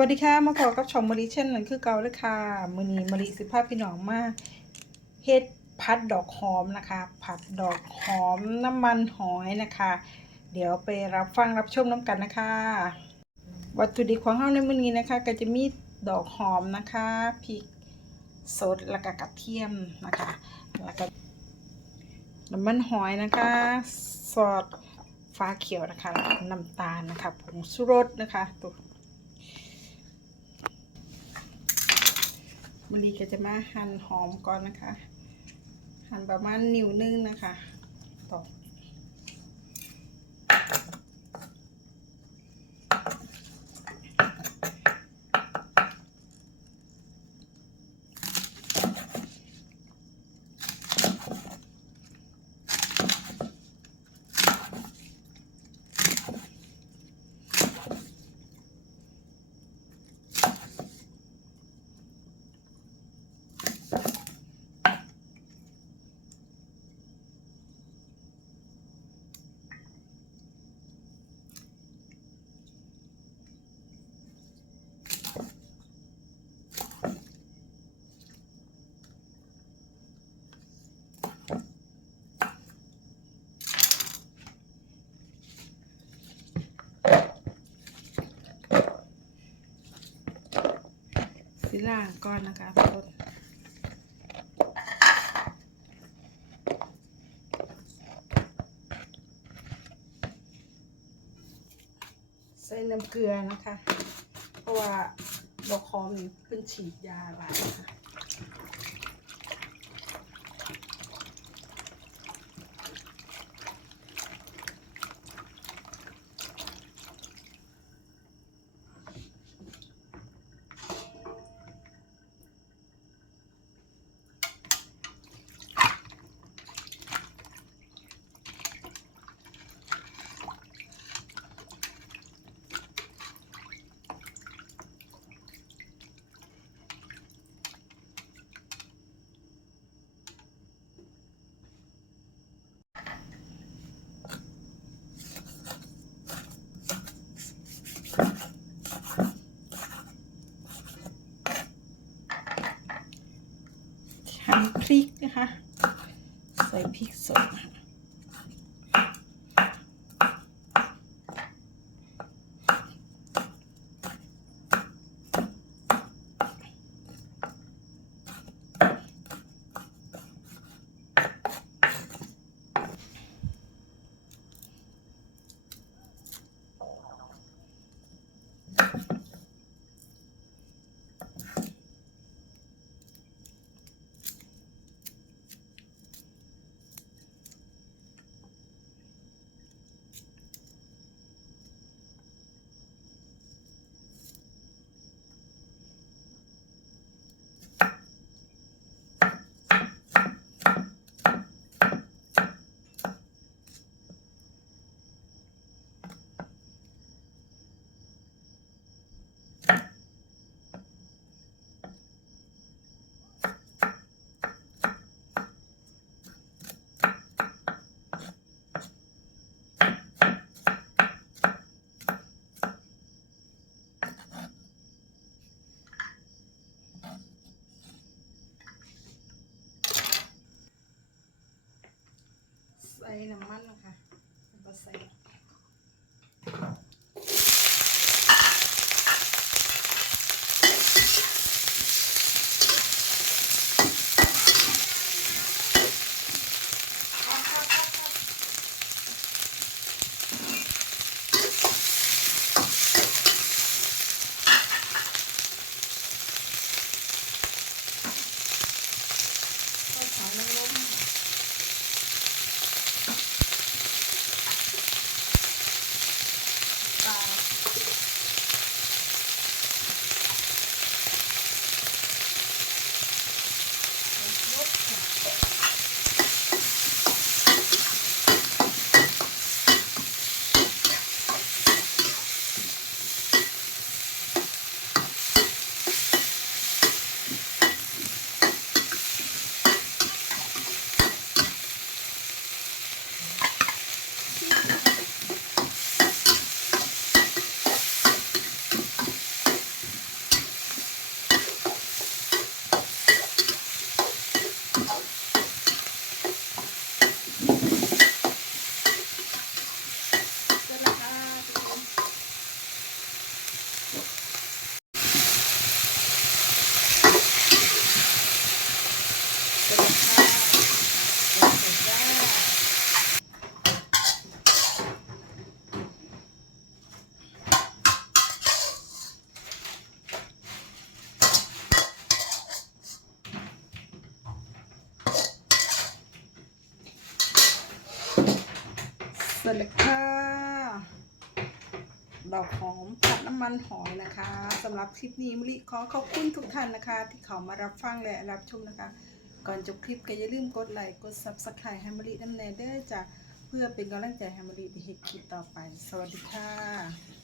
วัสดีค่ะมาขอกับช่องมะลิเช่นนั้นคือเก่าเลยค่ะมือนีมะลิสิภาพพี่น้องมาเฮ็ดผัดดอกหอมนะคะ ผัดดอกหอมน้ำมันหอยนะคะ เดี๋ยวไปรับฟังรับชมน้ำกันนะคะ วัตถุดิบของเราในมือนี้นะคะ ก็จะมีดอกหอมนะคะพริกสดแล้วก็กระเทียมนะคะแล้วก็น้ำมันหอยนะคะซอสฟ้าเขียวนะคะน้ำตาลนะคะผงชูรสนะคะตัว มะลีก็จะมาหั่นหอมก่อนนะคะ หั่นประมาณนิ้วนึงนะคะต่อ สิล่างก่อนนะคะทุกคนใส่น้ำเกลือนะคะ เพราะว่าดอกคอมนี่เพิ่นฉีดยาหลายนะคะ หั่นพริกนะคะ ใส่พริกสดนะคะ มันคะมันจะแส่ ร็จแล้วค่ะ ดอกหอมผัดน้ำมันหอยนะคะสำหรับคลิปนี้มลิขอขอบคุณทุกท่านนะคะ ที่เขามารับฟังและรับชมนะคะ ก่อนจบคลิปก็อย่าลืมกดไลค์กด subscribe ให้มลิน้ำแน่เด้อจ้ะเพื่อเป็นกำลังใจให้มลิได้เฮ็ดคลิปต่อไป สวัสดีค่ะ